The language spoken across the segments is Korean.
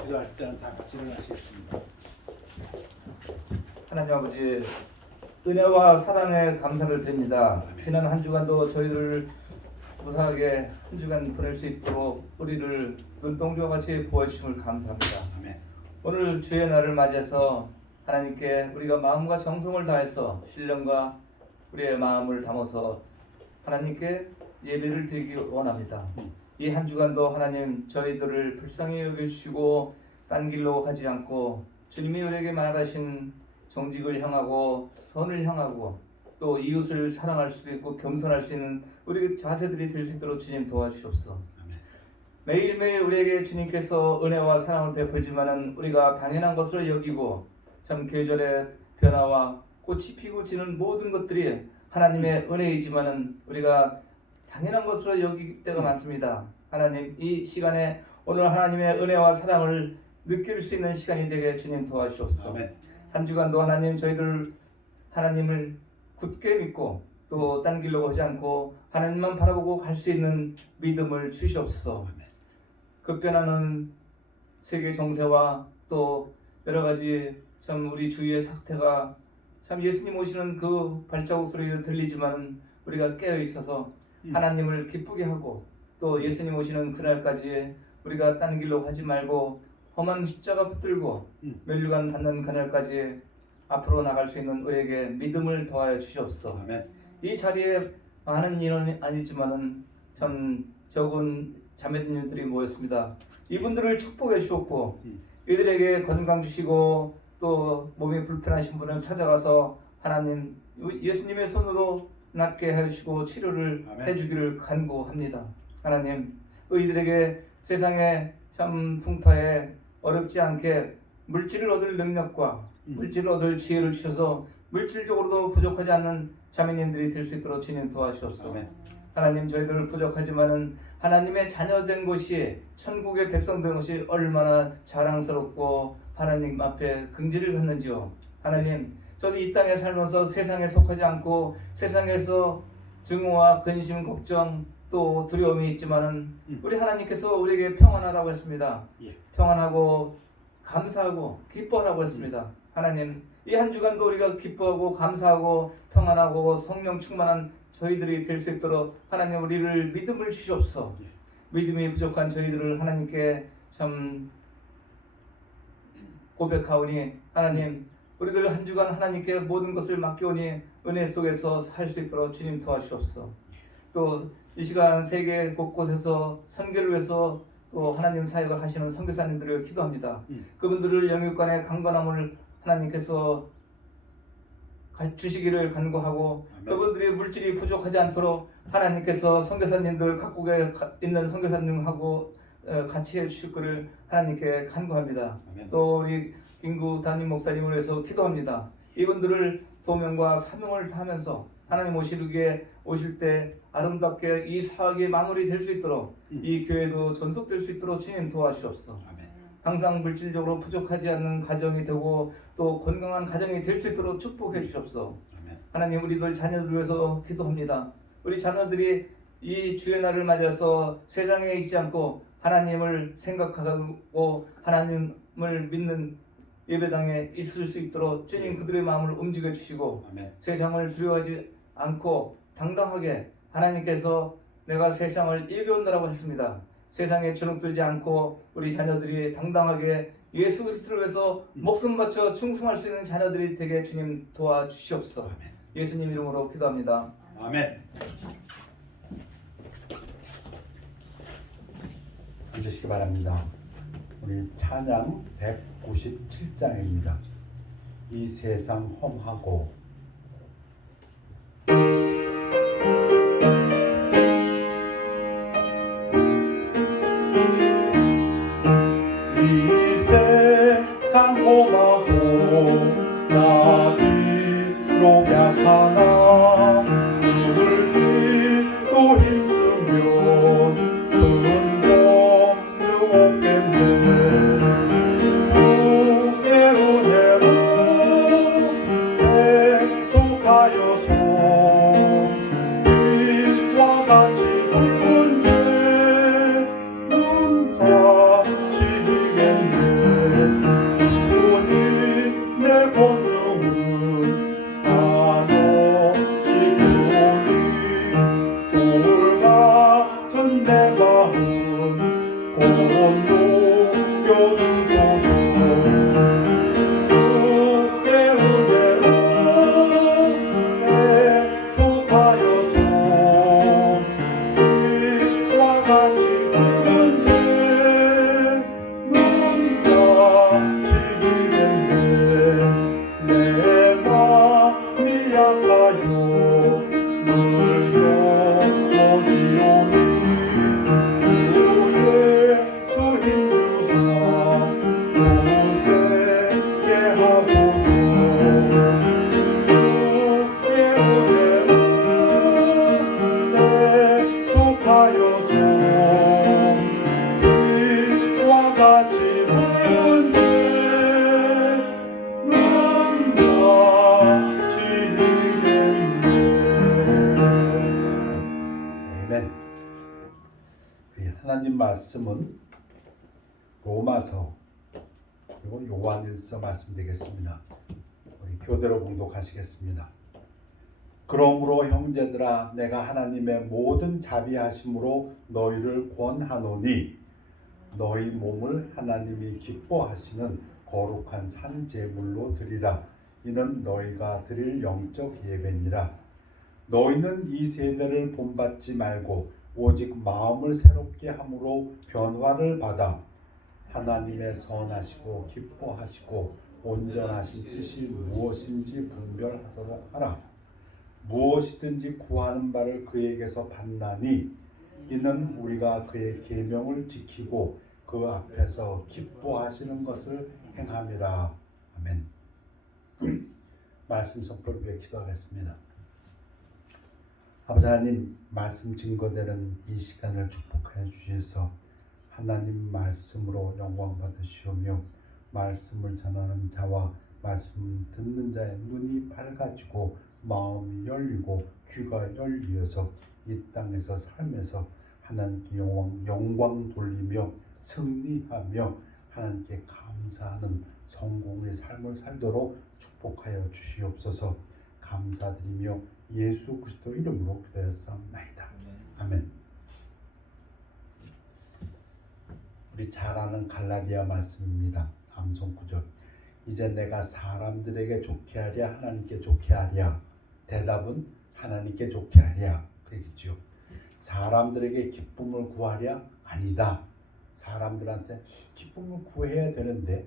기도할 때는 다 같이 일어나시겠습니다. 하나님 아버지, 은혜와 사랑에 감사를 드립니다. 지난 한 주간도 저희를 무사하게 한 주간 보낼 수 있도록 우리를 눈동자와 같이 보호해주심을 감사합니다. 아멘. 오늘 주의 날을 맞이해서 하나님께 우리가 마음과 정성을 다해서 신령과 우리의 마음을 담아서 하나님께 예배를 드리기 원합니다. 이 한 주간도 하나님 저희들을 불쌍히 여겨주시고 딴 길로 가지 않고 주님이 우리에게 말하신 정직을 향하고 선을 향하고 또 이웃을 사랑할 수 있고 겸손할 수 있는 우리 자세들이 될 수 있도록 주님 도와주시옵소서. 매일매일 우리에게 주님께서 은혜와 사랑을 베풀지만은 우리가 당연한 것으로 여기고 참 계절의 변화와 꽃이 피고 지는 모든 것들이 하나님의 은혜이지만은 우리가 당연한 것으로 여길 때가 많습니다. 하나님, 이 시간에 오늘 하나님의 은혜와 사랑을 느낄 수 있는 시간이 되게 주님 도와주옵소서. 아멘. 한 주간도 하나님 저희들 하나님을 굳게 믿고 또 딴 길로 가지 않고 하나님만 바라보고 갈 수 있는 믿음을 주시옵소서. 급변하는 세계 정세와 또 여러 가지 참 우리 주위의 사태가 참 예수님 오시는 그 발자국 소리가 들리지만 우리가 깨어 있어서 하나님을 기쁘게 하고 또 예수님 오시는 그날까지 우리가 딴 길로 가지 말고 험한 십자가 붙들고 면류관 받는 그날까지 앞으로 나갈 수 있는 우리에게 믿음을 더하여 주시옵소서. 아멘. 이 자리에 많은 인원이 아니지만은 참 적은 자매님들이 모였습니다. 이분들을 축복해 주셨고 이들에게 건강 주시고 또 몸이 불편하신 분을 찾아가서 하나님 예수님의 손으로 낫게 해주시고 치료를 아멘. 해주기를 간구합니다. 하나님 또 이들에게 세상에 참 풍파에 어렵지 않게 물질을 얻을 능력과 물질을 얻을 지혜를 주셔서 물질적으로도 부족하지 않는 자매님들이 될 수 있도록 주님 도와주옵소서. 아멘. 하나님 저희들 부족하지만은 하나님의 자녀된 것이 천국의 백성 된 것이 얼마나 자랑스럽고 하나님 앞에 긍지를 받는지요. 하나님 저도 이 땅에 살면서 세상에 속하지 않고 세상에서 증오와 근심 걱정 또 두려움이 있지만은 우리 하나님께서 우리에게 평안하라고 했습니다. 예. 평안하고 감사하고 기뻐하라고 했습니다. 하나님 이 한 주간도 우리가 기뻐하고 감사하고 평안하고 성령 충만한 저희들이 될 수 있도록 하나님 우리를 믿음을 주시옵소서. 예. 믿음이 부족한 저희들을 하나님께 참 고백하오니 하나님 우리들 한 주간 하나님께 모든 것을 맡겨오니 은혜 속에서 살 수 있도록 주님 도와주옵소서. 또 이 시간 세계 곳곳에서 선교를 위해서 또 하나님 사역을 하시는 선교사님들을 기도합니다. 그분들을 영육간의 강건함을 하나님께서 주시기를 간구하고 아멘. 그분들이 물질이 부족하지 않도록 하나님께서 선교사님들 각국에 있는 선교사님하고 같이 해주실 것을 하나님께 간구합니다. 아멘. 또 우리 김구 담임 목사님을 위해서 기도합니다. 이분들을 소명과 사명을 다하면서 하나님 오실 때 아름답게 이 사역이 마무리될 수 있도록 이 교회도 전속될 수 있도록 주님 도와주옵소서. 아멘. 항상 물질적으로 부족하지 않는 가정이 되고 또 건강한 가정이 될 수 있도록 축복해 주옵소서. 아멘. 하나님 우리들 자녀들 위해서 기도합니다. 우리 자녀들이 이 주의 날을 맞아서 세상에 있지 않고 하나님을 생각하고 하나님을 믿는 예배당에 있을 수 있도록 주님 그들의 마음을 움직여 주시고 아멘. 세상을 두려워하지 않고 당당하게 하나님께서 내가 세상을 이겨온다라고 했습니다. 세상에 주눅들지 않고 우리 자녀들이 당당하게 예수 그리스도를 위해서 목숨 바쳐 충성할 수 있는 자녀들이 되게 주님 도와주시옵소서. 아멘. 예수님 이름으로 기도합니다. 아멘. 앉으시기 바랍니다. 우리 찬양 197장입니다. 이 세상 험하고 이 세상 험하고 나비로 약하나 눈을 뒤도 힘쓰면 큰 병도 없겠네. 주의 은혜로 같이 붉은 눈 다치겠네. 내 맘이 약하여 늘 넘어지오니 주 예수 힘주사 굳세게 하소서. 주의 은혜로 속하여서 이와 같이 붉은 눈 다치겠네. 아멘. 우리 하나님 말씀은 로마서 그리고 요한일서 말씀 되겠습니다. 우리 교대로 공독하시겠습니다. 그러므로 형제들아 내가 하나님의 모든 자비하심으로 너희를 권하노니 너희 몸을 하나님이 기뻐하시는 거룩한 산 제물로 드리라. 이는 너희가 드릴 영적 예배니라. 너희는 이 세대를 본받지 말고 오직 마음을 새롭게 함으로 변화를 받아 하나님의 선하시고 기뻐하시고 온전하신 뜻이 무엇인지 분별하도록 하라. 무엇이든지 구하는 바를 그에게서 받나니 이는 우리가 그의 계명을 지키고 그 앞에서 기뻐하시는 것을 행함이라. 아멘. 말씀 선포를 위해 기도하겠습니다. 아버지 하나님, 말씀 증거되는 이 시간을 축복하여 주셔서 하나님 말씀으로 영광 받으시오며 말씀을 전하는 자와 말씀 듣는 자의 눈이 밝아지고 마음이 열리고 귀가 열리어서 이 땅에서 살면서 하나님께 영광 돌리며 승리하며 하나님께 감사하는 성공의 삶을 살도록 축복하여 주시옵소서. 감사드리며 예수 그리스도 이름으로 기도하였사옵나이다. 아멘. 우리 잘 아는 갈라디아 말씀입니다. 암송 구절. 이제 내가 사람들에게 좋게 하랴 하나님께 좋게 하랴. 대답은 하나님께 좋게 하랴. 그겠죠. 사람들에게 기쁨을 구하랴? 아니다. 사람들한테 기쁨을 구해야 되는데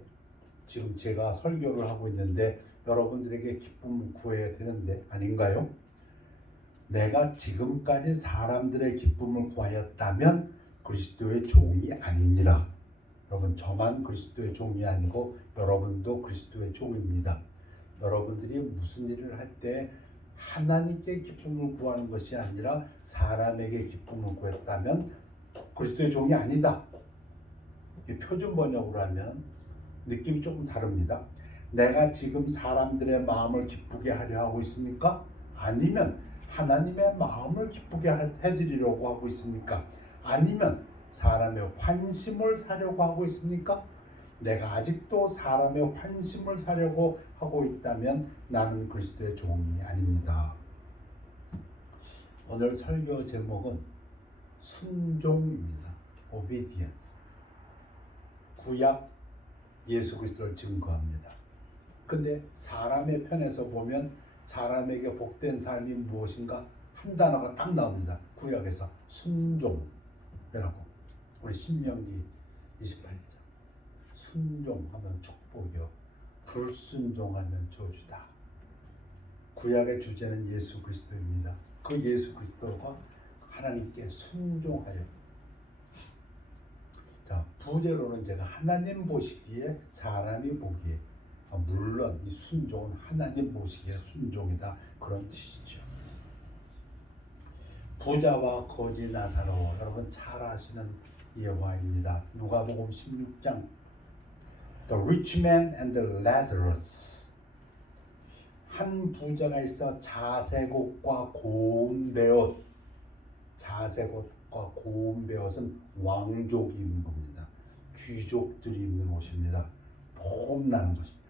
지금 제가 설교를 하고 있는데 여러분들에게 기쁨을 구해야 되는데 아닌가요? 내가 지금까지 사람들의 기쁨을 구하였다면 그리스도의 종이 아니니라. 여러분, 저만 그리스도의 종이 아니고 여러분도 그리스도의 종입니다. 여러분들이 무슨 일을 할 때 하나님께 기쁨을 구하는 것이 아니라 사람에게 기쁨을 구했다면 그리스도의 종이 아니다. 표준 번역으로 하면 느낌이 조금 다릅니다. 내가 지금 사람들의 마음을 기쁘게 하려 하고 있습니까? 아니면 하나님의 마음을 기쁘게 해드리려고 하고 있습니까? 아니면 사람의 환심을 사려고 하고 있습니까? 내가 아직도 사람의 환심을 사려고 하고 있다면 나는 그리스도의 종이 아닙니다. 오늘 설교 제목은 순종입니다. Obedience. 구약 예수 그리스도를 증거합니다. 근데 사람의 편에서 보면 사람에게 복된 삶이 무엇인가? 한 단어가 딱 나옵니다. 구약에서 순종이라고. 우리 신명기 28장. 순종하면 축복이요, 불순종하면 저주다. 구약의 주제는 예수 그리스도입니다. 그 예수 그리스도가 하나님께 순종하여. 자, 부제로는 제가 하나님 보시기에 사람이 보기에, 물론 이 순종은 하나님 보시기에 순종이다, 그런 뜻이죠. 부자와 거지 나사로, 여러분 잘 아시는 예화입니다. 누가복음 16장. The rich man and the Lazarus. 한 부자가 있어 자색옷과 고운 베옷. 자색옷과 고운 베옷은 왕족이 입는 겁니다. 귀족들이 입는 옷입니다. 폼나는 것입니다.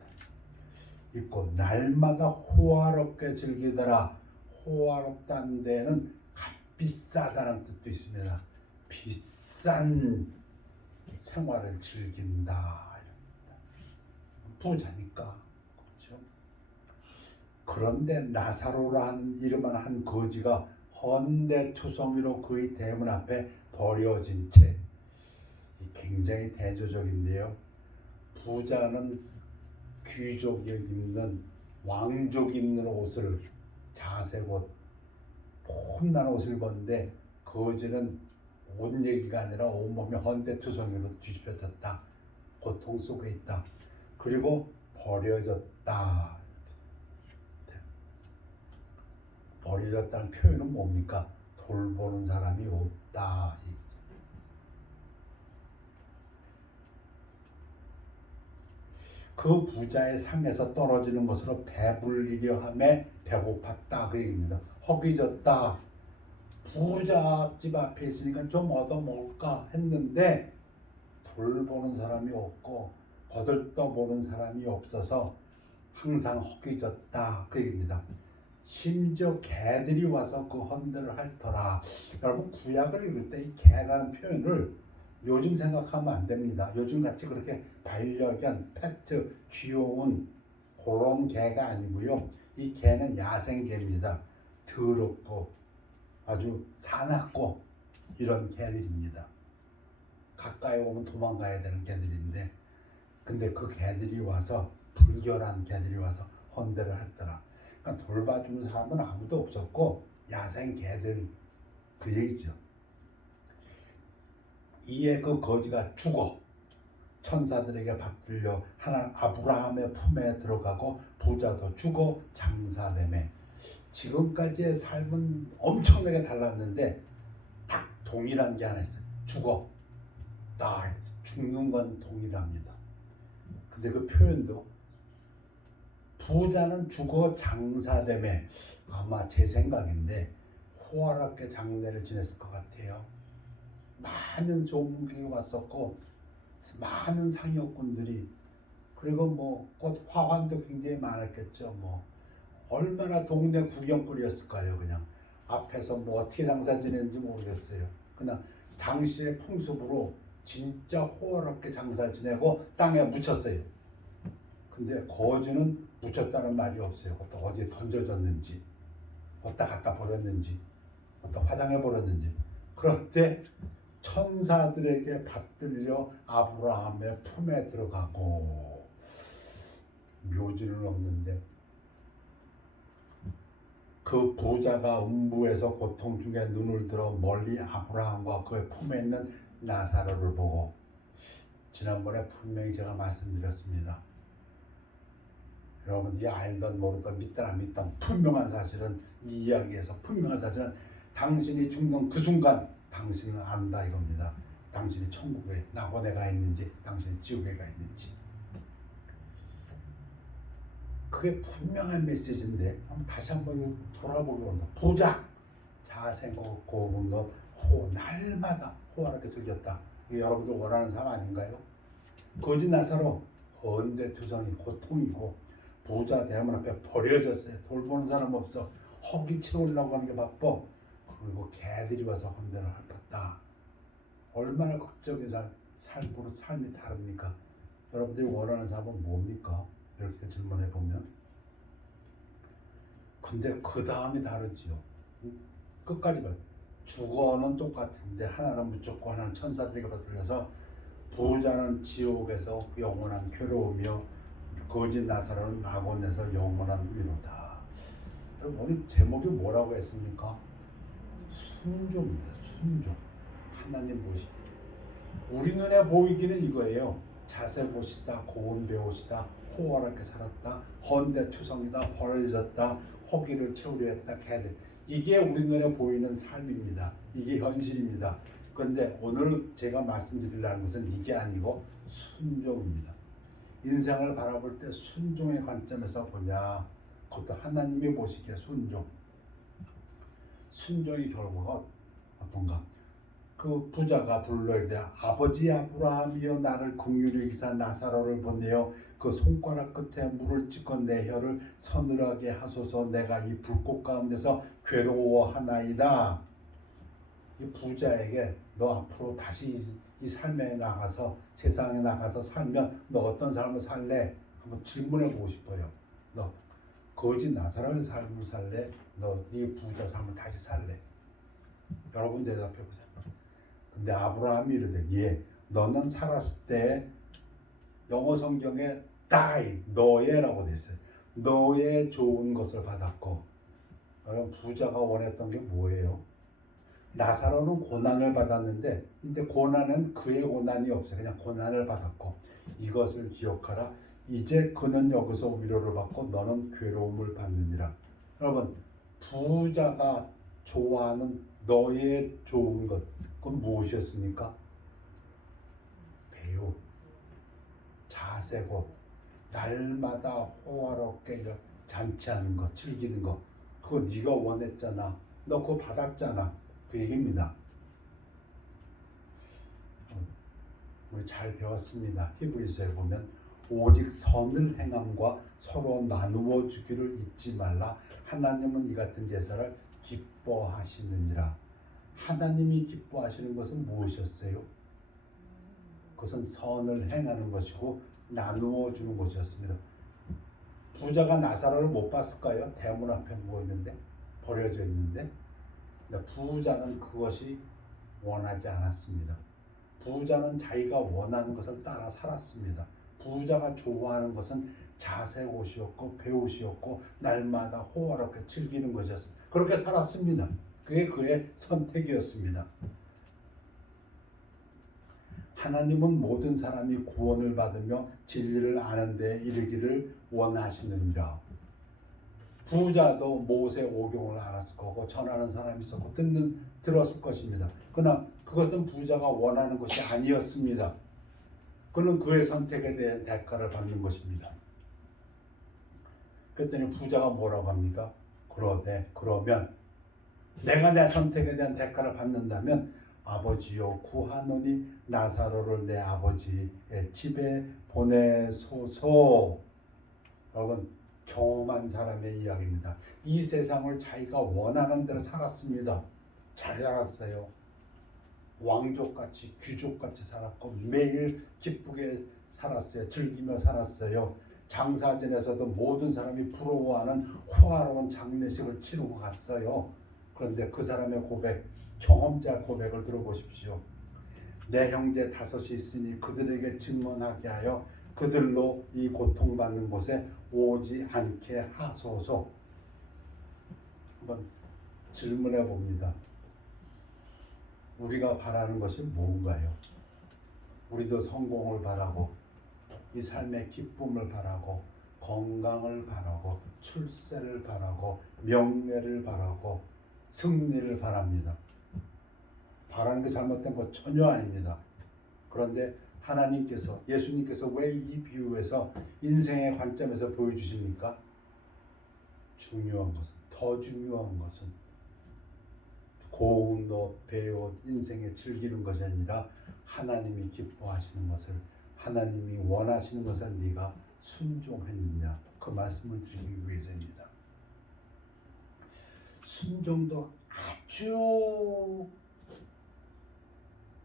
입고 날마다 호화롭게 즐기더라. 호화롭다는 데는 값비싸다는 뜻도 있습니다. 비싼 생활을 즐긴다. 부자니까. 그렇죠? 그런데 나사로라는 이름한 한 거지가 헌데투성이로 그의 대문 앞에 버려진 채. 굉장히 대조적인데요. 부자는 귀족이 입는 왕족이 입는 옷을 자색 옷, 폼난 옷을 입었는데 거지는 옷 얘기가 아니라 온몸이 헌데투성이로 뒤집혀졌다. 고통 속에 있다. 그리고 버려졌다. 버려졌다는 표현은 뭡니까? 돌보는 사람이 없다. 그 부자의 상에서 떨어지는 것으로 배불리려 함에 배고팠다 그 얘기입니다. 허기졌다. 부잣집 앞에 있으니까 좀 얻어 먹을까 했는데 돌보는 사람이 없고 거들떠보는 사람이 없어서 항상 허기졌다 그 얘기입니다. 심지어 개들이 와서 그 헌대를 핥더라. 여러분 구약을 읽을 때 이 개라는 표현을 요즘 생각하면 안 됩니다. 요즘 같이 그렇게 반려견, 페트, 귀여운 그런 개가 아니고요. 이 개는 야생개입니다. 더럽고 아주 사납고 이런 개들입니다. 가까이 오면 도망가야 되는 개들인데 근데 그 개들이 와서 불결한 개들이 와서 헌대를 했더라. 그러니까 돌봐주는 사람은 아무도 없었고 야생 개들 그 얘기죠. 이에 그 거지가 죽어 천사들에게 받들려 하나님 아브라함의 품에 들어가고 부자도 죽어 장사되매. 지금까지의 삶은 엄청나게 달랐는데 딱 동일한 게 하나 있어요. 죽어, die, 죽는 건 동일합니다. 근데 그 표현도 부자는 죽어 장사되매 아마 제 생각인데 호화롭게 장례를 지냈을 것 같아요. 많은 조문객이 왔었고 많은 상여꾼들이 그리고 뭐 곧 화환도 굉장히 많았겠죠. 뭐 얼마나 동네 구경거리였을까요. 그냥 앞에서 뭐 어떻게 장사 지냈는지 모르겠어요. 그냥 당시의 풍습으로 진짜 호화롭게 장사 지내고 땅에 묻혔어요. 근데 거지는 묻혔다는 말이 없어요. 어디에 던져졌는지 어디다 갖다 버렸는지 어디다 화장해 버렸는지. 그런데 천사들에게 받들려 아브라함의 품에 들어가고 묘지는 없는데 그 부자가 음부에서 고통 중에 눈을 들어 멀리 아브라함과 그의 품에 있는 나사로를 보고 지난번에 분명히 제가 말씀드렸습니다. 여러분들이 알던 모르던 믿든 안 믿든 분명한 사실은 이 이야기에서 분명한 사실은 당신이 죽는 그 순간 당신은 안다 이겁니다. 당신이 천국에 낙원에 가 있는지 당신이 지옥에 가 있는지. 그게 분명한 메시지인데 다시 한번 돌아보기로 한다. 부자 자생고 고문도 날마다 호화롭게 즐겼다. 이게 여러분들 원하는 삶 아닌가요? 거지 나사로 헌데투성이 고통이고 부자 대문 앞에 버려졌어요. 돌보는 사람 없어. 허기 채우려고 하는 게 바빠. 그리고 개들이 와서 헌대를 핥았다. 얼마나 극적인 삶으로 삶이 다릅니까? 여러분들이 원하는 삶은 뭡니까? 이렇게 질문해 보면. 근데 그 다음이 다르지요. 끝까지 봐요. 주거는 똑같은데 하나는 묻혔고 하나는 천사들에게 받들려서 부자는 지옥에서 영원한 괴로우며 거짓 나사로는 낙원에서 영원한 위로다. 오늘 제목이 뭐라고 했습니까? 순종입니다. 순종. 하나님 보시기. 우리 눈에 보이기는 이거예요. 자색 옷이다, 고운 배옷이다, 호화롭게 살았다, 헌데투성이다, 버려졌다, 허기를 채우려 했다, 개들. 이게 우리 눈에 보이는 삶입니다. 이게 현실입니다. 그런데 오늘 제가 말씀드리려는 것은 이게 아니고 순종입니다. 인생을 바라볼 때 순종의 관점에서 보냐. 그것도 하나님이 보시기에 순종. 순종의 결과가 어떤가? 그 부자가 불러이되 아버지 아브라함이여 나를 긍휼히 여기사 나사로를 보내어 그 손가락 끝에 물을 찍어 내 혀를 서늘하게 하소서. 내가 이 불꽃 가운데서 괴로워하나이다. 이 부자에게 너 앞으로 다시 이 삶에 나가서 세상에 나가서 살면 너 어떤 삶을 살래? 한번 질문해 보고 싶어요. 너 거짓 나사로의 삶을 살래? 너 네 부자 삶을 다시 살래? 여러분 대답해 보세요. 근데 아브라함이 이르되 예 너는 살았을 때 영어 성경에 die 너의라고 돼 있어요. 너의 좋은 것을 받았고 여러분 부자가 원했던 게 뭐예요? 나사로는 고난을 받았는데 근데 고난은 그의 고난이 없어요. 그냥 고난을 받았고 이것을 기억하라. 이제 그는 여기서 위로를 받고 너는 괴로움을 받느니라. 여러분 부자가 좋아하는 너의 좋은 것 그건 무엇이었습니까? 배우, 자세고 날마다 호화롭게 잔치하는 것, 즐기는 것 그거 네가 원했잖아. 너 그거 받았잖아. 그 얘기입니다. 우리 잘 배웠습니다. 히브리서에 보면 오직 선을 행함과 서로 나누어 주기를 잊지 말라. 하나님은 이 같은 제사를 기뻐하시느니라. 하나님이 기뻐하시는 것은 무엇이었어요? 그것은 선을 행하는 것이고 나누어 주는 것이었습니다. 부자가 나사로를 못 봤을까요? 대문 앞에 누워 있는데 버려져 있는데 부자는 그것이 원하지 않았습니다. 부자는 자기가 원하는 것을 따라 살았습니다. 부자가 좋아하는 것은 자색 옷이었고 배옷이었고 날마다 호화롭게 즐기는 것이었습니다. 그렇게 살았습니다. 그게 그의 선택이었습니다. 하나님은 모든 사람이 구원을 받으며 진리를 아는 데 이르기를 원하시느니라. 부자도 모세 오경을 알았을 거고 전하는 사람이 있었고 들었을 것입니다. 그러나 그것은 부자가 원하는 것이 아니었습니다. 그는 그의 선택에 대한 대가를 받는 것입니다. 그랬더니 부자가 뭐라고 합니까? 그러면 내가 내 선택에 대한 대가를 받는다면 아버지여 구하노니 나사로를 내 아버지의 집에 보내소서. 여러분 경험한 사람의 이야기입니다. 이 세상을 자기가 원하는 대로 살았습니다. 잘 살았어요. 왕족같이 귀족같이 살았고 매일 기쁘게 살았어요. 즐기며 살았어요. 장사진에서도 모든 사람이 부러워하는 호화로운 장례식을 치르고 갔어요. 그런데 그 사람의 고백, 경험자 고백을 들어보십시오. 내 형제 다섯이 있으니 그들에게 증언하게 하여 그들로 이 고통받는 곳에 오지 않게 하소서. 한번 질문해 봅니다. 우리가 바라는 것이 뭔가요? 우리도 성공을 바라고 이 삶의 기쁨을 바라고 건강을 바라고 출세를 바라고 명예를 바라고 승리를 바랍니다. 바라는 게 잘못된 것 전혀 아닙니다. 그런데 하나님께서 예수님께서 왜 이 비유에서 인생의 관점에서 보여주십니까? 더 중요한 것은 고운 옷, 배옷, 인생에 즐기는 것이 아니라 하나님이 기뻐하시는 것을 하나님이 원하시는 것을 네가 순종했느냐 그 말씀을 드리기 위해서입니다. 순종도 아주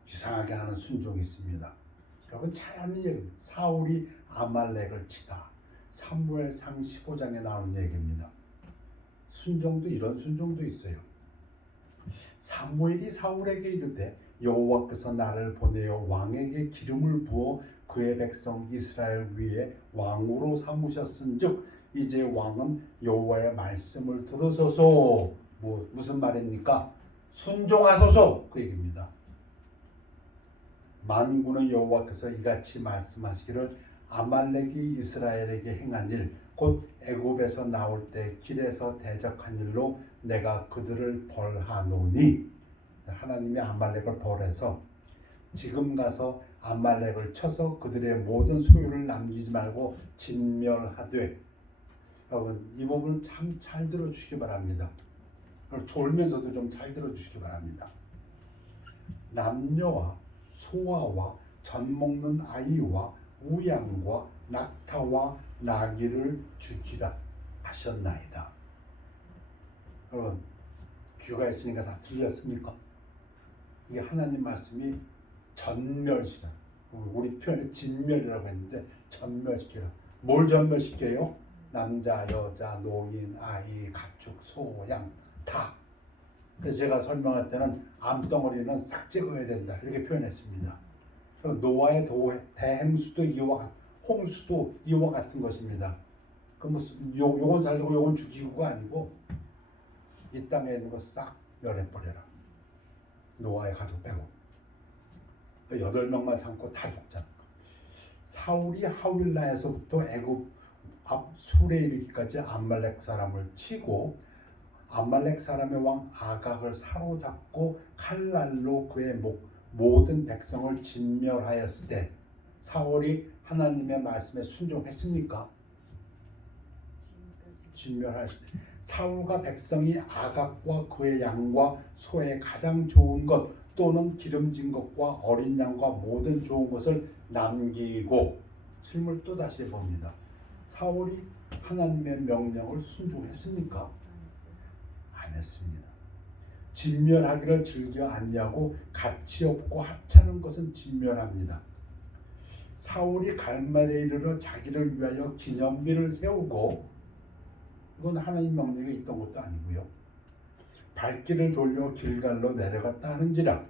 이상하게 하는 순종이 있습니다. 여러분 잘 아는 얘기입니다. 사울이 아말렉을 치다. 사무엘상 15장에 나오는 얘기입니다. 순종도 이런 순종도 있어요. 사무엘이 사울에게 이르되 여호와께서 나를 보내어 왕에게 기름을 부어 그의 백성 이스라엘 위에 왕으로 삼으셨은즉 이제 왕은 여호와의 말씀을 들으소서. 무슨 말입니까? 순종하소서 그 얘기입니다. 만군의 여호와께서 이같이 말씀하시기를 아말렉이 이스라엘에게 행한 일 곧 애굽에서 나올 때 길에서 대적한 일로 내가 그들을 벌하노니 하나님이 아말렉을 벌해서 지금 가서 아말렉을 쳐서 그들의 모든 소유를 남기지 말고 진멸하되. 여러분 이 부분 참 잘 들어주시기 바랍니다. 졸면서도 좀 잘 들어주시기 바랍니다. 남녀와 소아와 젖 먹는 아이와 우양과 낙타와 나귀를 죽이라 하셨나이다. 여러분 귀가 있으니까 다 들렸습니까? 이게 하나님 말씀이 전멸시켜. 우리 표현에 진멸이라고 했는데 전멸시키라. 뭘 전멸시켜요? 남자, 여자, 노인, 아이, 가축, 소, 양 다 그래서 제가 설명할 때는 암덩어리는 싹 찍어야 된다 이렇게 표현했습니다. 노아의 대행수도 이와 홍수도 이와 같은 것입니다. 그 무슨 요건 살리고 요건 죽이고가 아니고 이 땅에 있는 거 싹 멸해버려라. 노아의 가족 빼고 8명만 삼고 다 죽잖아. 사울이 하윌라에서부터 애굽 앞 술에 이르기까지 암말렉 사람을 치고 암말렉 사람의 왕 아각을 사로잡고 칼날로 그의 모든 백성을 진멸하였을 때 사울이 하나님의 말씀에 순종했습니까? 진멸하였을 때 사울과 백성이 아각과 그의 양과 소의 가장 좋은 것 또는 기름진 것과 어린 양과 모든 좋은 것을 남기고 질문을 또 다시 해봅니다. 사울이 하나님의 명령을 순종했습니까? 안 했습니다. 진멸하기를 즐겨 아니하고 가치 없고 하찮은 것은 진멸합니다. 사울이 갈멜에 이르러 자기를 위하여 기념비를 세우고 이건 하나님 명령에 있던 것도 아니고요. 발길을 돌려 길갈로 내려갔다 하는지라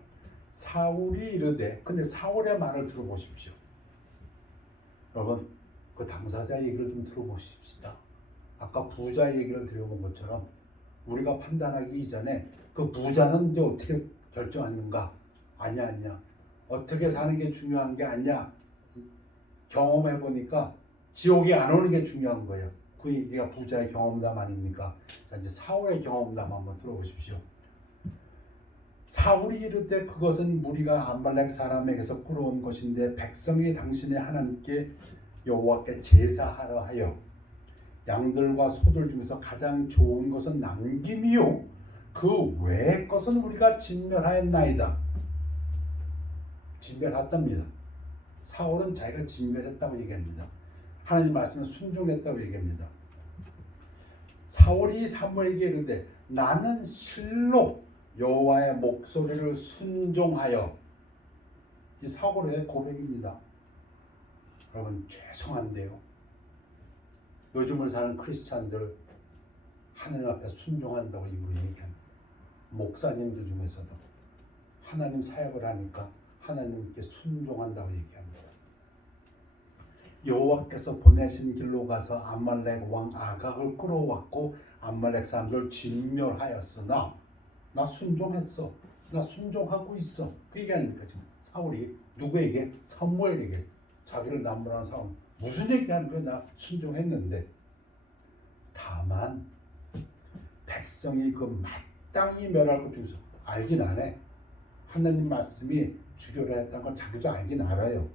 사울이 이르되 근데 사울의 말을 들어보십시오. 여러분 그 당사자 얘기를 좀 들어보십시다. 아까 부자 얘기를 드려본 것처럼 우리가 판단하기 이전에 그 부자는 이제 어떻게 결정하는가? 아니야. 어떻게 사는 게 중요한 게 아니야. 경험해 보니까 지옥에 안 오는 게 중요한 거예요. 그 얘기가 부자의 경험담 아닙니까? 자, 이제 사울의 경험담 한번 들어보십시오. 사울이 이르되 그것은 무리가 암말렉 사람에게서 끌어온 것인데 백성이 당신의 하나님께 여호와께 제사하려 하여 양들과 소들 중에서 가장 좋은 것은 남김이요 그 외의 것은 우리가 진멸하였나이다. 진멸했답니다. 사울은 자기가 진멸했다고 얘기합니다. 하나님 말씀에 순종했다고 얘기합니다. 사울이 사무엘에게 이르되 나는 실로 여호와의 목소리를 순종하여 이 사울의 고백입니다. 여러분 죄송한데요. 요즘을 사는 크리스찬들 하나님 앞에 순종한다고 입으로 얘기합니다. 목사님들 중에서도 하나님 사역을 하니까 하나님께 순종한다고 얘기합니다. 여호와께서 보내신 길로 가서 암말렉 왕 아각을 끌어왔고 암말렉 사람들을 진멸하였으나 나 순종했어. 나 순종하고 있어. 그 얘기 아닙니까 지금 사울이 누구에게? 사무엘에게 자기를 남부라는 사람 무슨 얘기하는 거야? 나 순종했는데 다만 백성이 그 마땅히 멸할 것 중에서 알긴 안 해. 하나님 말씀이 주교를 했다는 걸 자기도 알긴 알아요.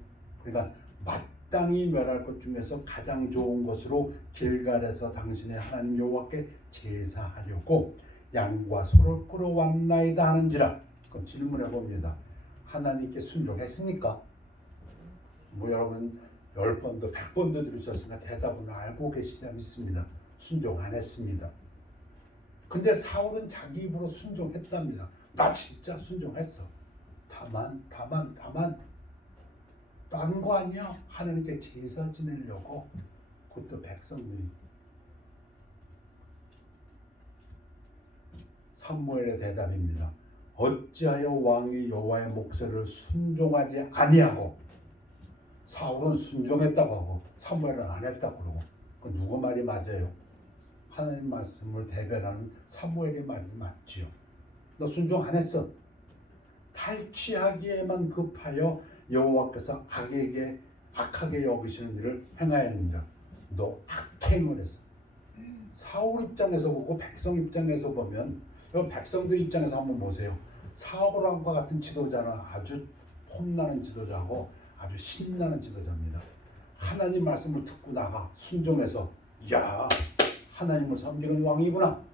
그러니까 마땅히 멸할 것 중에서 가장 좋은 것으로 길갈에서 당신의 하나님 여호와께 제사하려고 양과 소를 끌어왔나이다 하는지라. 그럼 질문해 봅니다. 하나님께 순종했습니까? 뭐 여러분 10번도 100번도 들으셨으니까 대답은 알고 계시다 믿습니다. 순종 안 했습니다. 근데 사울은 자기 입으로 순종했답니다. 나 진짜 순종했어. 다만 다른 거 아니야? 하나님께 제사 지내려고. 그것도 백성들이. 사무엘의 대답입니다. 어찌하여 왕이 여호와의 목소리를 순종하지 아니하고 사울은 순종했다고 하고 사무엘은 안 했다고 그러고 그 누구 말이 맞아요? 하나님 말씀을 대변하는 사무엘의 말이 맞지요. 너 순종 안 했어. 탈취하기에만 급하여 여호와께서 악하게 여기시는 일을 행하였느니라. 너 악행을 했어. 사울 입장에서 보고 백성 입장에서 보면 여러분 백성들 입장에서 한번 보세요. 사울과 같은 지도자는 아주 폼나는 지도자고 아주 신나는 지도자입니다. 하나님 말씀을 듣고 나가 순종해서 야 하나님을 섬기는 왕이구나.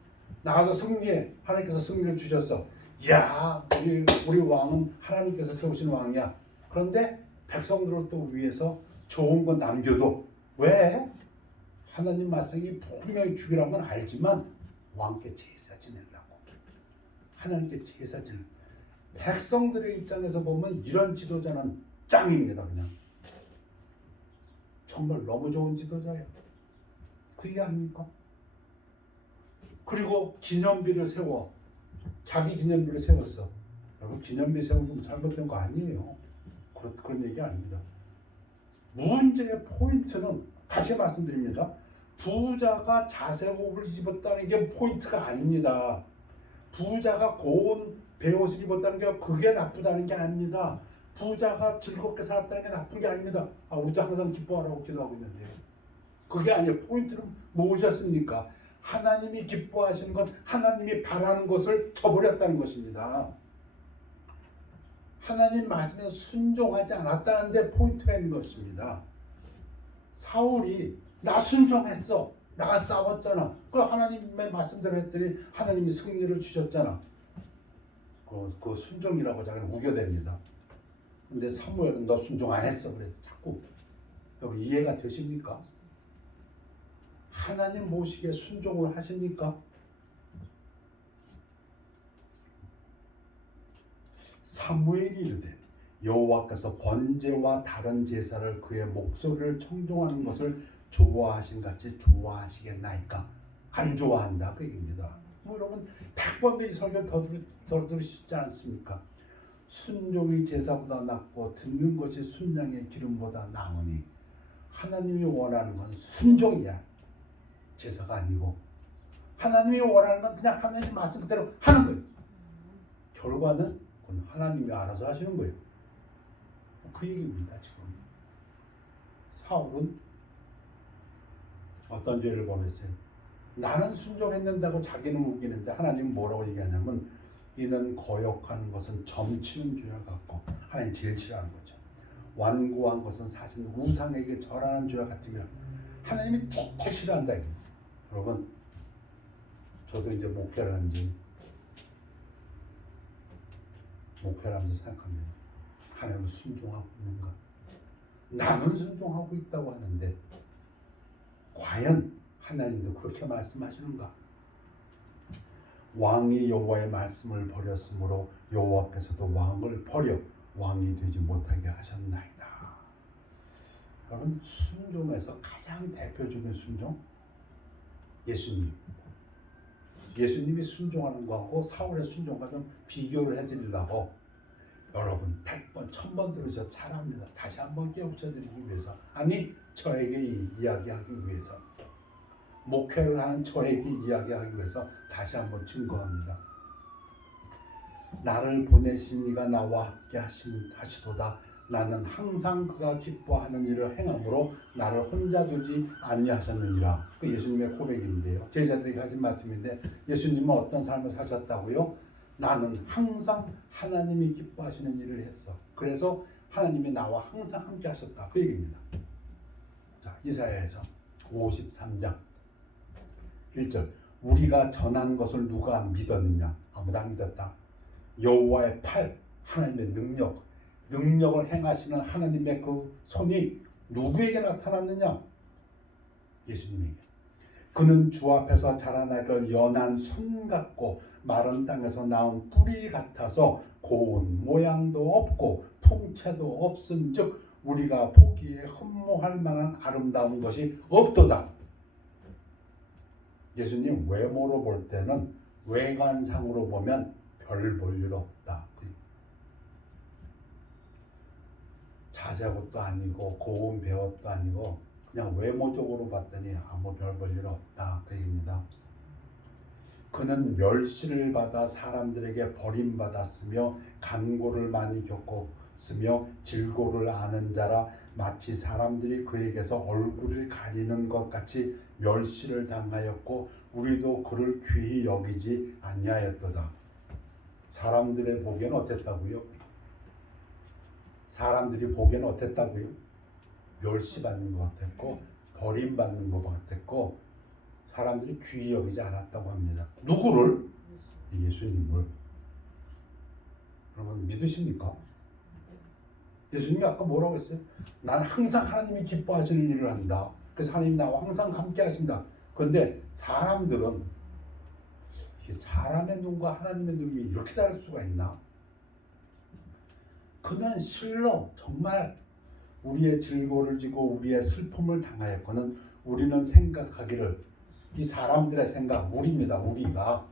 나가서 승리해. 하나님께서 승리를 주셨어. 야 우리 왕은 하나님께서 세우신 왕이야. 그런데 백성들을 또 위해서 좋은 거 남겨도 왜? 하나님 말씀이 분명히 죽이라는 건 알지만 왕께 제사 지내려고. 하나님께 제사 지내. 백성들의 입장에서 보면 이런 지도자는 짱입니다. 그냥 정말 너무 좋은 지도자예요. 그게 아닙니까? 그리고 기념비를 세워 자기 기념비를 세웠어. 여러분 기념비 세우는 거 잘못된 거 아니에요. 그런 얘기 아닙니다. 문제의 포인트는 다시 말씀드립니다. 부자가 자색옷을 입었다는 게 포인트가 아닙니다. 부자가 고운 베옷을 입었다는 게 그게 나쁘다는 게 아닙니다. 부자가 즐겁게 살았다는 게 나쁜 게 아닙니다. 우리도 항상 기뻐하라고 기도하고 있는데요. 그게 아니에요. 포인트는 무엇이었습니까? 하나님이 기뻐하시는 것, 하나님이 바라는 것을 저버렸다는 것입니다. 하나님 말씀에 순종하지 않았다는데 포인트가 있는 것입니다. 사울이 나 순종했어. 나가 싸웠잖아. 그 하나님의 말씀대로 했더니 하나님이 승리를 주셨잖아. 그 순종이라고 자기는 우겨댑니다. 근데 사무엘은 너 순종 안 했어. 그래 자꾸. 여러분 이해가 되십니까? 하나님 모시기에 순종을 하십니까? 사무엘이 이르되 여호와께서 번제와 다른 제사를 그의 목소리를 청종하는 것을 좋아하신 같이 좋아하시겠나이까? 안 좋아한다 그 얘기입니다. 여러분 100번도 이 설교를 더 들으시지 않습니까? 순종이 제사보다 낫고 듣는 것이 순양의 기름보다 나으니 하나님이 원하는 건 순종이야. 제사가 아니고 하나님이 원하는 건 그냥 하나님 말씀 그대로 하는 거예요. 결과는 그건 하나님이 알아서 하시는 거예요. 그 얘기입니다. 지금 사울은 어떤 죄를 범했어요? 나는 순종했는다고 자기는 우기는데 하나님은 뭐라고 얘기하냐면 이는 거역하는 것은 점치는 죄와 같고 하나님 제일 싫어하는 거죠. 완고한 것은 사실 우상에게 절하는 죄와 같으며 하나님이 제일 싫어한다. 여러분 저도 이제 목회를 하면서 생각합니다. 하나님을 순종하고 있는가? 나는 순종하고 있다고 하는데 과연 하나님도 그렇게 말씀하시는가? 왕이 여호와의 말씀을 버렸으므로 여호와께서도 왕을 버려 왕이 되지 못하게 하셨나이다. 여러분 순종에서 가장 대표적인 순종 예수님입니다. 예수님이 순종하는 거하고 사울의 순종과 좀 비교를 해드리려고 여러분 100번, 1000번 들으셔도 잘합니다. 다시 한번 깨우쳐드리기 위해서 아니 저에게 이야기하기 위해서 목회를 하는 저에게 이야기하기 위해서 다시 한번 증거합니다. 나를 보내신 이가 나와 함께 하시도다. 나는 항상 그가 기뻐하는 일을 행함으로 나를 혼자 두지 아니하셨느니라. 그 예수님의 고백인데요. 제자들에게 하신 말씀인데 예수님은 어떤 삶을 사셨다고요? 나는 항상 하나님이 기뻐하시는 일을 했어. 그래서 하나님이 나와 항상 함께 하셨다. 그 얘기입니다. 자, 이사야에서 53장 1절 우리가 전한 것을 누가 믿었느냐? 아무도 안 믿었다. 여호와의 팔, 하나님의 능력을 행하시는 하나님의 그 손이 누구에게 나타났느냐? 예수님에게. 그는 주 앞에서 자라나기를 연한 순 같고 마른 땅에서 나온 뿌리 같아서 고운 모양도 없고 풍채도 없은즉 우리가 보기에 흠모할 만한 아름다운 것이 없도다. 예수님 외모로 볼 때는 외관상으로 보면 별 볼 일 없다. 자세것도 아니고 고운 배옷도 아니고 그냥 외모적으로 봤더니 아무 별 볼 일 없다. 그 얘기입니다. 그는 멸시를 받아 사람들에게 버림받았으며 간고를 많이 겪었으며 질고를 아는 자라 마치 사람들이 그에게서 얼굴을 가리는 것 같이 멸시를 당하였고 우리도 그를 귀히 여기지 아니하였도다. 사람들의 보기에는 어땠다고요? 사람들이 보기에는 어땠다고요? 멸시받는 것 같았고 버림받는 것 같았고 사람들이 귀히 여기지 않았다고 합니다. 누구를? 예수님을. 여러분 믿으십니까? 예수님이 아까 뭐라고 했어요? 난 항상 하나님이 기뻐하시는 일을 한다. 그래서 하나님이 나와 항상 함께 하신다. 그런데 사람들은 사람의 눈과 하나님의 눈이 이렇게 다를 수가 있나? 그는 실로 정말 우리의 질고를 지고 우리의 슬픔을 당하였거든 우리는 생각하기를 이 사람들의 생각, 우리입니다. 우리가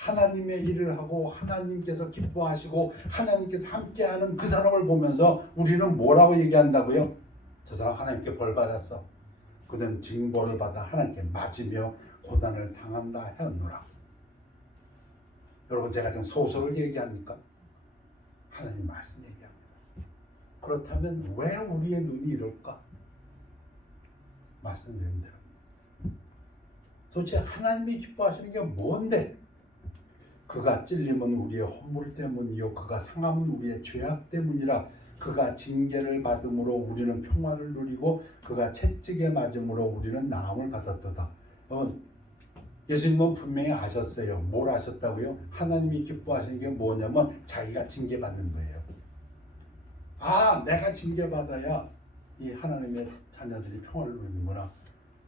하나님의 일을 하고 하나님께서 기뻐하시고 하나님께서 함께하는 그 사람을 보면서 우리는 뭐라고 얘기한다고요? 저 사람 하나님께 벌 받았어. 그는 징벌을 받아 하나님께 맞으며 고난을 당한다 하였노라. 여러분, 제가 지금 소설을 얘기합니까? 하나님 말씀 얘기합니다. 그렇다면 왜 우리의 눈이 이럴까? 말씀드린 대로 도대체 하나님이 기뻐하시는 게 뭔데? 그가 찔림은 우리의 허물 때문이요 그가 상함은 우리의 죄악 때문이라. 그가 징계를 받음으로 우리는 평화를 누리고 그가 채찍에 맞음으로 우리는 나음을 받았도다. 예수님은 분명히 아셨어요. 뭘 아셨다고요? 하나님이 기뻐하시는 게 뭐냐면 자기가 징계받는 거예요. 아, 내가 징계받아야 이 하나님의 자녀들이 평화를 누리는구나.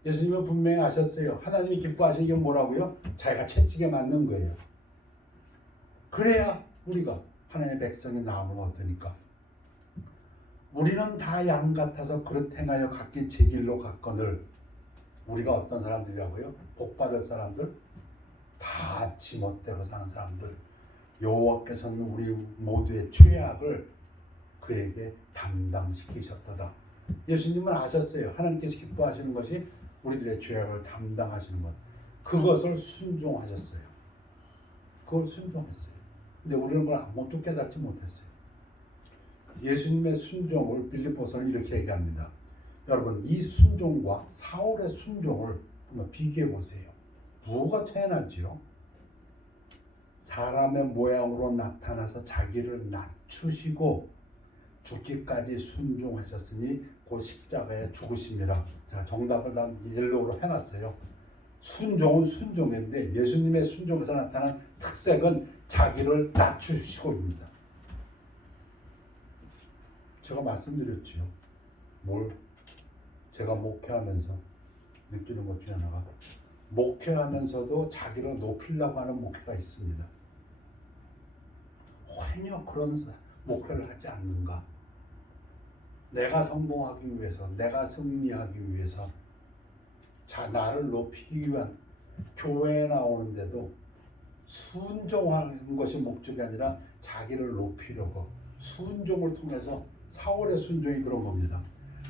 예수님은 분명히 아셨어요. 하나님이 기뻐하시는 게 뭐라고요? 자기가 채찍에 맞는 거예요. 그래야 우리가 하나님의 백성이 나음을 얻으니까. 우리는 다 양 같아서 그릇 행하여 각기 제 길로 갔거늘. 우리가 어떤 사람들이라고요? 복받을 사람들, 다 지멋대로 사는 사람들. 여호와께서는 우리 모두의 죄악을 그에게 담당시키셨도다. 예수님은 아셨어요. 하나님께서 기뻐하시는 것이 우리들의 죄악을 담당하시는 것. 그것을 순종하셨어요. 그걸 순종했어요. 근데 우리는 그걸 아무것도 깨닫지 못했어요. 예수님의 순종을 빌립보서는 이렇게 얘기합니다. 여러분, 이 순종과 사울의 순종을 한번 비교해 보세요. 뭐가 차이나지요? 사람의 모양으로 나타나서 자기를 낮추시고 죽기까지 순종하셨으니 곧 십자가에 죽으심이라. 자, 정답을 다 옐로우로 해놨어요. 순종은 순종인데 예수님의 순종에서 나타난 특색은 자기를 낮추시고입니다. 제가 말씀드렸지요. 제가 목회하면서 느끼는 것 중에 하나가, 목회하면서도 자기를 높이려고 하는 목회가 있습니다. 전혀 그런 목회를 하지 않는가? 내가 성공하기 위해서, 내가 승리하기 위해서, 나를 높이기 위한, 교회에 나오는데도 순종하는 것이 목적이 아니라 자기를 높이려고 순종을 통해서, 사울의 순종이 그런 겁니다.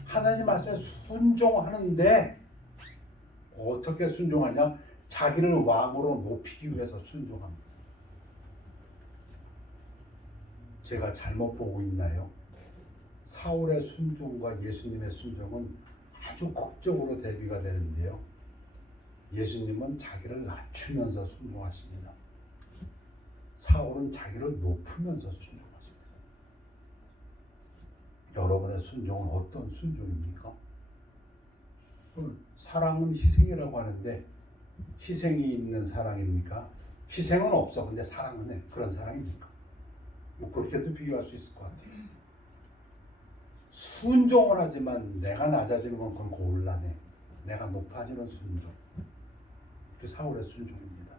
하나님 말씀에 순종하는데 어떻게 순종하냐? 자기를 왕으로 높이기 위해서 순종합니다. 제가 잘못 보고 있나요? 사울의 순종과 예수님의 순종은 아주 극적으로 대비가 되는데요. 예수님은 자기를 낮추면서 순종하십니다. 사울은 자기를 높으면서 순종하십니다. 여러분의 순종은 어떤 순종입니까? 사랑은 희생이라고 하는데 희생이 있는 사랑입니까? 희생은 없어. 근데 사랑은 해. 그런 사랑입니까? 그렇게도 비교할 수 있을 것 같아요. 순종을 하지만 내가 낮아지는 건 그건 곤란해. 내가 높아지는 순종. 그 사울의 순종입니다.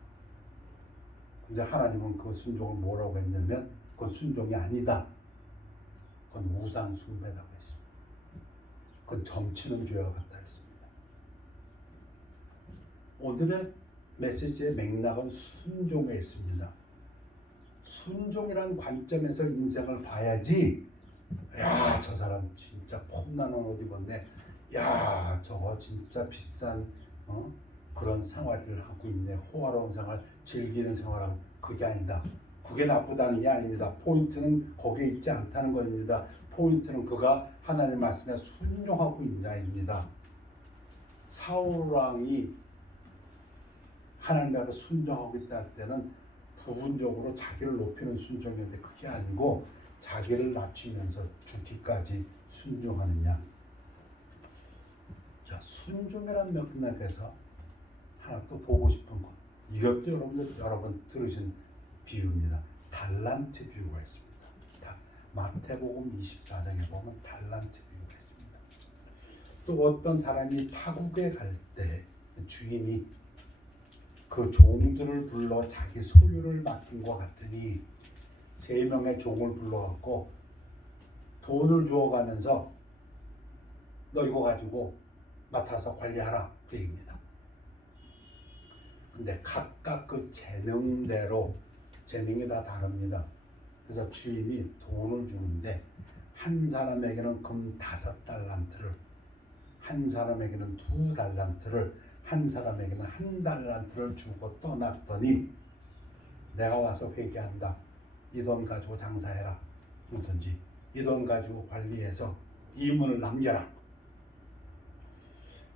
근데 하나님은 그 순종을 뭐라고 했냐면 그건 순종이 아니다. 그건 우상 숭배라고 했습니다. 그건 점치는 죄와 같다 했습니다. 오늘의 메시지의 맥락은 순종에 있습니다. 순종이라는 관점에서 인생을 봐야지, 야, 저 사람 진짜 폼나는 옷 입었네, 야, 저거 진짜 비싼 그런 생활을 하고 있네, 호화로운 생활, 즐기는 생활을. 그게 아니다. 그게 나쁘다는 게 아닙니다. 포인트는 거기에 있지 않다는 것입니다. 포인트는 그가 하나님의 말씀에 순종하고 있냐입니다. 사울 왕이 하나님 앞에 순종하고 있다 할 때는 부분적으로 자기를 높이는 순종인데 그게 아니고 자기를 낮추면서 죽기까지 순종하느냐. 자, 순종이라는 맥락에서 하나 또 보고 싶은 것. 이것도 여러분 들으신 비유입니다. 달란트 비유가 있습니다. 마태복음 24장에 보면 달란트 비유가 있습니다. 또 어떤 사람이 타국에 갈 때 주인이 그 종들을 불러 자기 소유를 맡긴 것 같으니 3명의 종을 불러갖고 돈을 주어가면서 너 이거 가지고 맡아서 관리하라, 그 얘기입니다. 근데 각각 그 재능대로 재능이 다 다릅니다. 그래서 주인이 돈을 주는데 한 사람에게는 금 5달란트를, 한 사람에게는 2달란트를, 한 사람에게는 1달란트를 주고 떠났더니 내가 와서 회개한다. 이 돈 가지고 장사해라. 뭐든지 이 돈 가지고 관리해서 이문을 남겨라.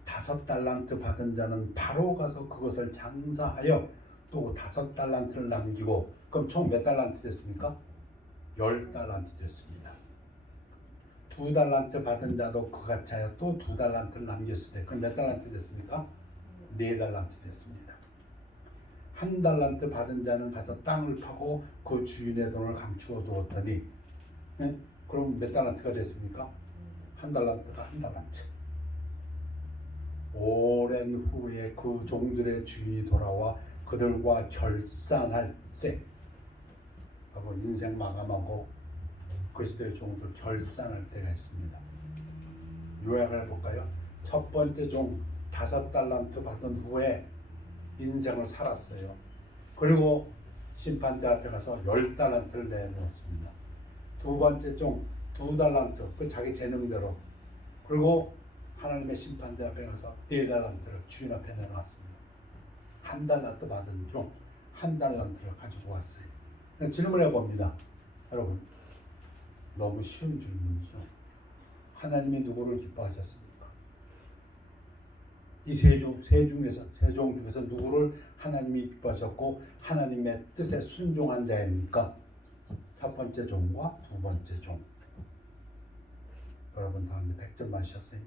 5달란트 받은 자는 바로 가서 그것을 장사하여 또 5달란트를 남기고, 그럼 총 몇 달란트 됐습니까? 10달란트 됐습니다. 2달란트 받은 자도 그같이 하여 또 2달란트를 남겼을 때 그럼 몇 달란트 됐습니까? 4달란트 됐습니다. 1달란트 받은 자는 가서 땅을 파고 그 주인의 돈을 감추어 두었더니, 네? 그럼 몇 달란트가 됐습니까? 1달란트가 1달란트. 오랜 후에 그 종들의 주인이 돌아와 그들과 결산할 때, 하고 인생 마감하고 그리스도의 종들 결산할 때가 있습니다. 요약을 해볼까요? 첫 번째 종 5달란트 받은 후에 인생을 살았어요. 그리고 심판대 앞에 가서 10달란트를 내놓았습니다. 두 번째 종 2달란트, 그 자기 재능대로. 그리고 하나님의 심판대 앞에 가서 4달란트를 주인 앞에 내놓았습니다. 1달란트 받은 종 1달란트를 가지고 왔어요. 질문해 봅니다. 여러분, 너무 쉬운 질문이죠. 하나님이 누구를 기뻐하셨습니까? 이 세 종 중에서 누구를 하나님이 기뻐하셨고 하나님의 뜻에 순종한 자입니까? 첫 번째 종과 두 번째 종. 여러분 다 100점 맞으셨어요?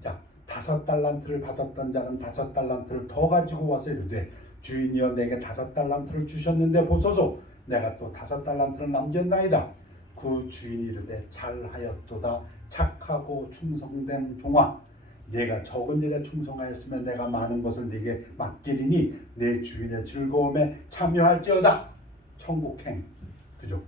자, 5달란트를 받았던 자는 5달란트를 더 가지고 와서 이르되, 주인이여 내게 5달란트를 주셨는데 보소서, 내가 또 5달란트를 남겼나이다. 그 주인이 이르되, 잘하였도다 착하고 충성된 종아, 내가 적은 일에 충성하였으면 내가 많은 것을 네게 맡기리니 내 주인의 즐거움에 참여할지어다. 천국행 그죠?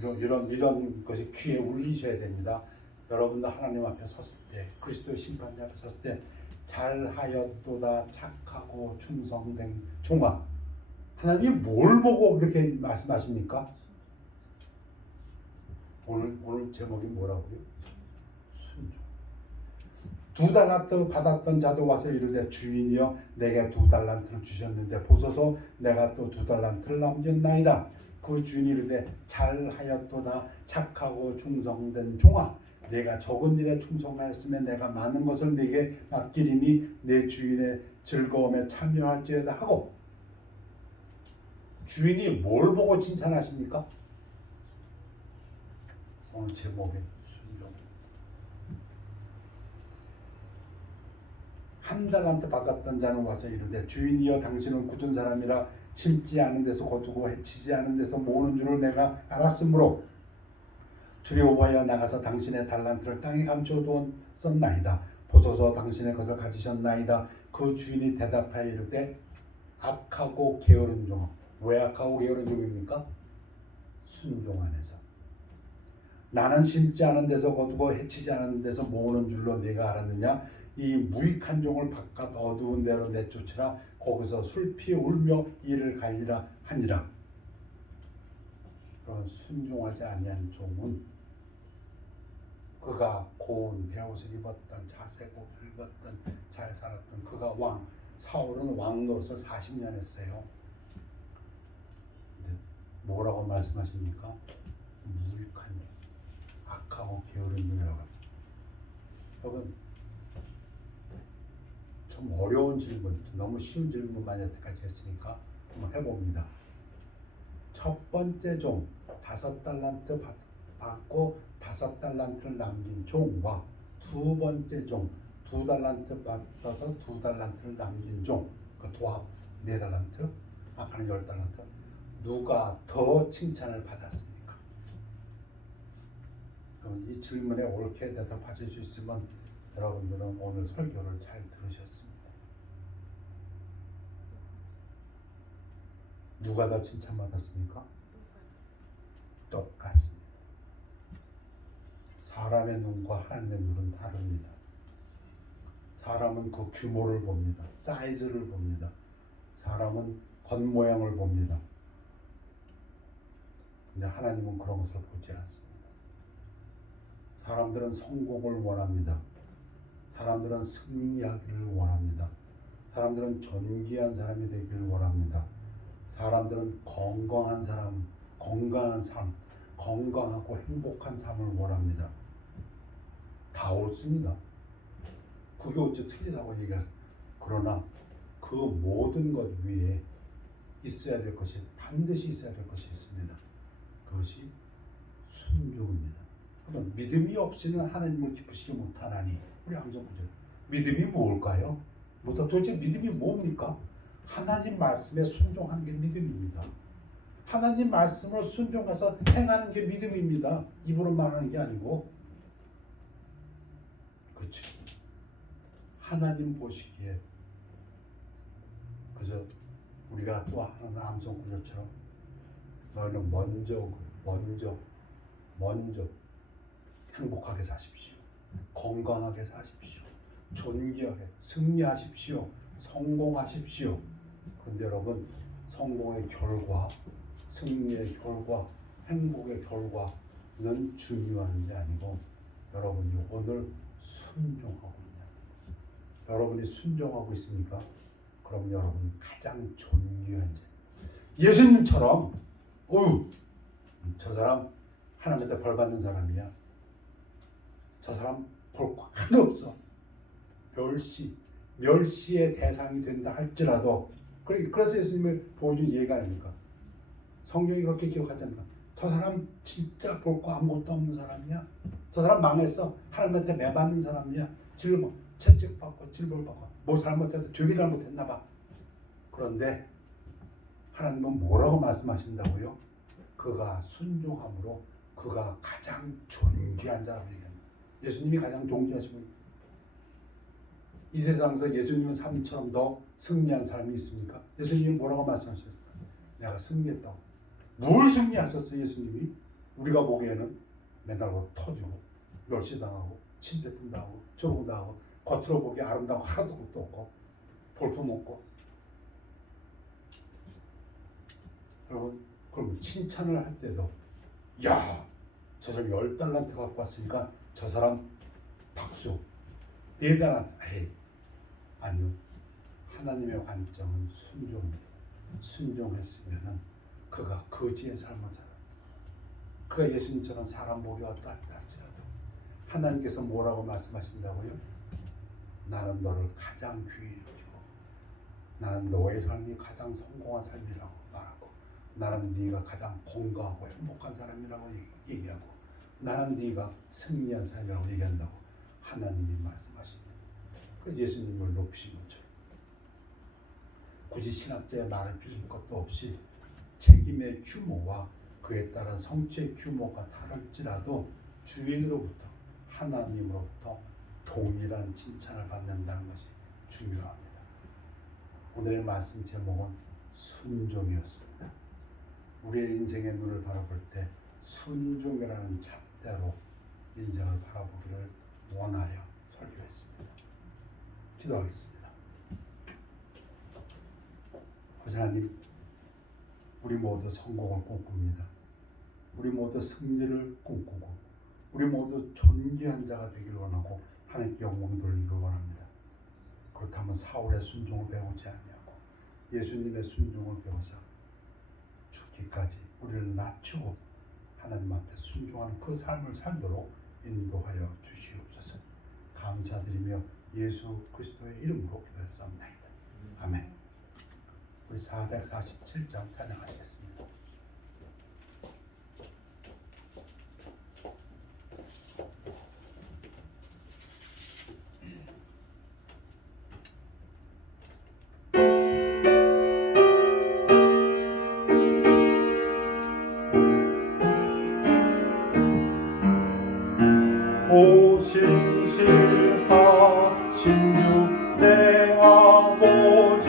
이런 것이 귀에 울리셔야 됩니다. 여러분도 하나님 앞에 섰을 때, 그리스도의 심판대 앞에 섰을 때, 잘하였도다 착하고 충성된 종아. 하나님이 뭘 보고 그렇게 말씀하십니까? 오늘 제목이 뭐라고요? 순종. 2달란트 받았던 자도 와서 이르되, 주인이여 내게 2달란트를 주셨는데 보소서, 내가 또 2달란트를 남겼나이다. 그 주인이 이르되, 잘하였도다 착하고 충성된 종아, 내가 적은 일에 충성하였으면 내가 많은 것을 네게 맡기리니 내 주인의 즐거움에 참여할지어다 하고. 주인이 뭘 보고 칭찬하십니까? 오늘 제목에 순종. 1달란트 받았던 자는 와서 이르되, 주인이여 당신은 굳은 사람이라 심지 않은 데서 거두고 해치지 않은 데서 모으는 줄을 내가 알았으므로 두려워하여 나가서 당신의 달란트를 땅에 감춰두었나이다. 보소서 당신의 것을 가지셨나이다. 그 주인이 대답하여 이르되, 악하고 게으른 종. 왜 악하고 게으른 종입니까? 순종 안에서. 나는 심지 않은 데서 거두고 해치지 않은 데서 모으는 줄로 네가 알았느냐? 이 무익한 종을 바깥 어두운 데로 내쫓으라. 거기서 슬피 울며 이를 갈리라 하니라. 그런 순종하지 아니한 종은 그가 고운 베옷을 입었던, 자세고 붉었던, 잘 살았던, 그가 왕, 사울은 왕 노릇을 40년 했어요. 근데 뭐라고 말씀하십니까? 무익한 종, 악하고 게으른 종이라고 합니다. 여러분, 좀 어려운 질문, 너무 쉬운 질문만 여태까지 했으니까 한번 해봅니다. 첫 번째 종, 5달란트 받고 5달란트를 남긴 종과 두 번째 종, 2달란트 받아서 2달란트를 남긴 종, 그 도합 4달란트, 아까는 10달란트, 누가 더 칭찬을 받았습니까? 그럼 이 질문에 옳게 대답하실 수 있으면 여러분들은 오늘 설교를 잘 들으셨습니다. 누가 더 칭찬받았습니까? 똑같습니다. 사람의 눈과 하나님의 눈은 다릅니다. 사람은 그 규모를 봅니다. 사이즈를 봅니다. 사람은 겉모양을 봅니다. 근데 하나님은 그런 것을 보지 않습니다. 사람들은 성공을 원합니다. 사람들은 승리하기를 원합니다. 사람들은 존귀한 사람이 되기를 원합니다. 사람들은 건강한 삶, 건강하고 행복한 삶을 원합니다. 다 옳습니다. 그게 어째 틀리다고 얘기하세요. 그러나 그 모든 것 위에 있어야 될 것이, 반드시 있어야 될 것이 있습니다. 그것이 순종입니다. 그러면 믿음이 없이는 하나님을 기쁘시게 못하나니, 우리 함성구절, 믿음이 뭘까요? 도대체 믿음이 뭡니까? 하나님 말씀에 순종하는 게 믿음입니다. 하나님 말씀을 순종해서 행하는 게 믿음입니다. 입으로 말하는 게 아니고. 그렇죠. 하나님 보시기에. 그래서 우리가 또 하는 암송구절처럼 너희는 먼저 행복하게 사십시오. 건강하게 사십시오. 존귀하게 승리하십시오. 성공하십시오. 그런데 여러분, 성공의 결과, 승리의 결과, 행복의 결과는 중요한 게 아니고 여러분이 오늘 순종하고 있냐. 여러분이 순종하고 있습니까? 그럼 여러분이 가장 존귀한 자. 예수님처럼 저 사람 하나님한테 벌 받는 사람이야. 저 사람 볼 거 하나도 없어. 멸시의 대상이 된다 할지라도, 그래서 예수님이 보여준 예가 아닙니까? 성경이 그렇게 기록하지 않나? 저 사람 진짜 볼 거 아무것도 없는 사람이야. 저 사람 망했어. 하나님한테 매받는 사람이야. 채찍받고 질벌받고 뭐 잘못해도 되게 잘못했나 봐. 그런데 하나님은 뭐라고 말씀하신다고요? 그가 순종함으로 그가 가장 존귀한 자라고 얘기합니다. 예수님이 가장 존귀하시고, 이 세상에서 예수님의 삶처럼 더 승리한 사람이 있습니까? 예수님이 뭐라고 말씀하셨어요? 내가 승리했다고. 뭘 승리하셨어요? 예수님이? 우리가 보기에는 맨날 터지고 멸시당하고 침뱉음당하고 조롱당하고 겉으로 보기에 아름다운 하나도 없고 볼품 없고. 여러분, 그럼 칭찬을 할 때도 야, 저 사람 10달란트 갖고 왔으니까 저 사람 박수. 4달란트. 에이, 아니요. 하나님의 관점은 순종입니다. 순종했으면은 그가 거지의 삶을 살았다. 그가 예수님처럼 사람 보기 어떠하다 할지라도 하나님께서 뭐라고 말씀하신다고요? 나는 너를 가장 귀히 여기고 나는 너의 삶이 가장 성공한 삶이라고 말하고 나는 네가 가장 건강하고 행복한 사람이라고 얘기하고 나는 네가 승리한 삶이라고 얘기한다고 하나님이 말씀하십니다. 그 예수님을 높이신 거죠. 굳이 신학자의 말을 빌릴 것도 없이 책임의 규모와 그에 따른 성취의 규모가 다를지라도 주인으로부터 하나님으로부터 동일한 칭찬을 받는다는 것이 중요합니다. 오늘의 말씀 제목은 순종이었습니다. 우리의 인생의 눈을 바라볼 때 순종이라는 잣대로 인생을 바라보기를 원하여 설교했습니다. 기도하겠습니다. 아버지 하나님, 우리 모두 성공을 꿈꿉니다. 우리 모두 승리를 꿈꾸고 우리 모두 존귀한 자가 되기를 원하고 하나님께 영광 돌리기를 원합니다. 그렇다면 사울의 순종을 배우지 아니하고 예수님의 순종을 배워서 죽기까지 우리를 낮추고 하나님 앞에 순종하는 그 삶을 살도록 인도하여 주시옵소서. 감사드리며 예수 그리스도의 이름으로 기도했사옵나이다. 아멘. 우리 447장 찬양하시겠습니다. 오신실하신 주 내 아버지여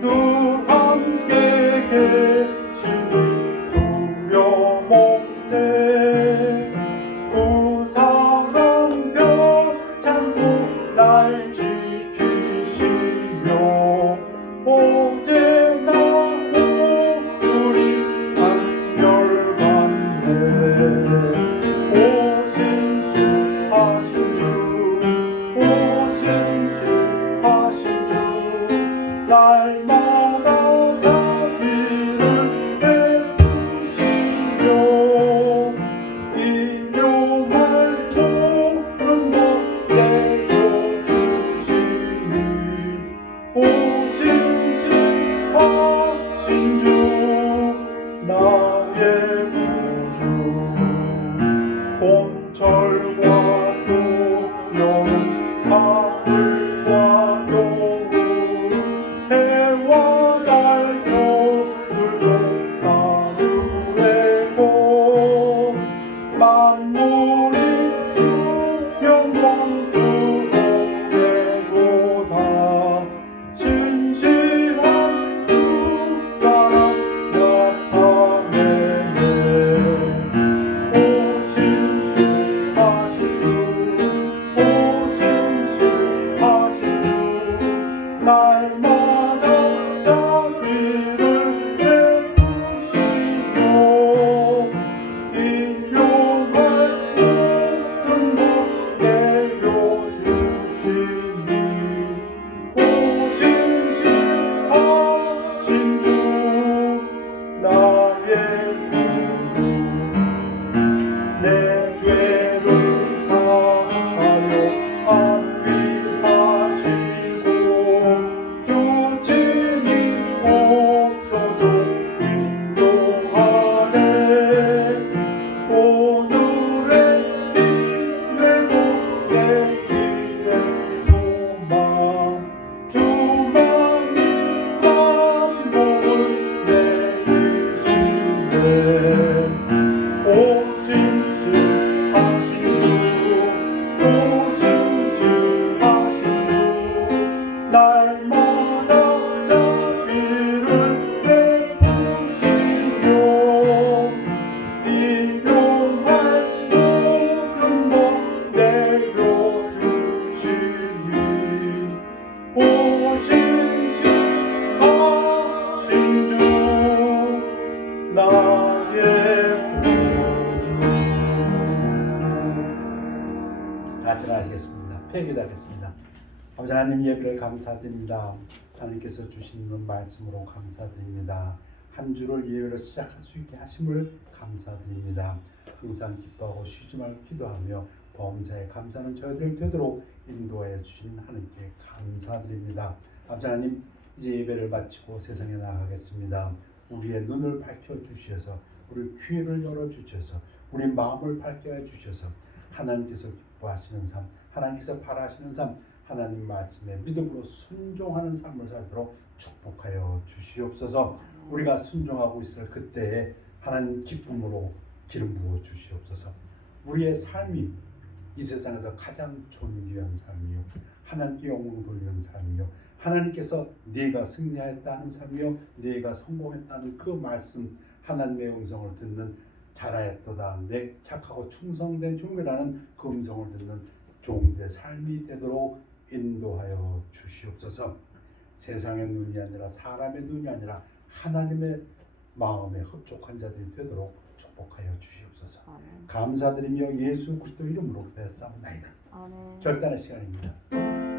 늘 함께 계시니 두려움없네. 그 사랑 별 찾고 회개하겠습니다. 아버지 하나님 예배를 감사드립니다. 하나님께서 주시는 말씀으로 감사드립니다. 한 주를 예배로 시작할 수 있게 하심을 감사드립니다. 항상 기뻐하고 쉬지 말고 기도하며 범사에 감사하는 저희들 되도록 인도하여 주신 하나님께 감사드립니다. 아버지 하나님 이제 예배를 마치고 세상에 나가겠습니다. 우리의 눈을 밝혀 주셔서 우리 귀를 열어 주셔서 우리 마음을 밝혀 주셔서 하나님께서 기뻐하시는 삶, 하나님께서 바라시는 삶, 하나님 말씀에 믿음으로 순종하는 삶을 살도록 축복하여 주시옵소서. 우리가 순종하고 있을 그때에 하나님 기쁨으로 기름 부어 주시옵소서. 우리의 삶이 이 세상에서 가장 존귀한 삶이요, 하나님께 영광 돌리는 삶이요, 하나님께서 네가 승리하였다는 삶이요, 네가 성공했다는 그 말씀, 하나님의 음성을 듣는 잘하였도다 내 착하고 충성된 종이라는 그 음성을 듣는 종들의 삶이 되도록 인도하여 주시옵소서. 세상의 눈이 아니라 사람의 눈이 아니라 하나님의 마음에 흡족한 자들이 되도록 축복하여 주시옵소서. 아멘. 감사드리며 예수 그리스도 이름으로 기도했사옵나이다. 아멘. 결단의 시간입니다.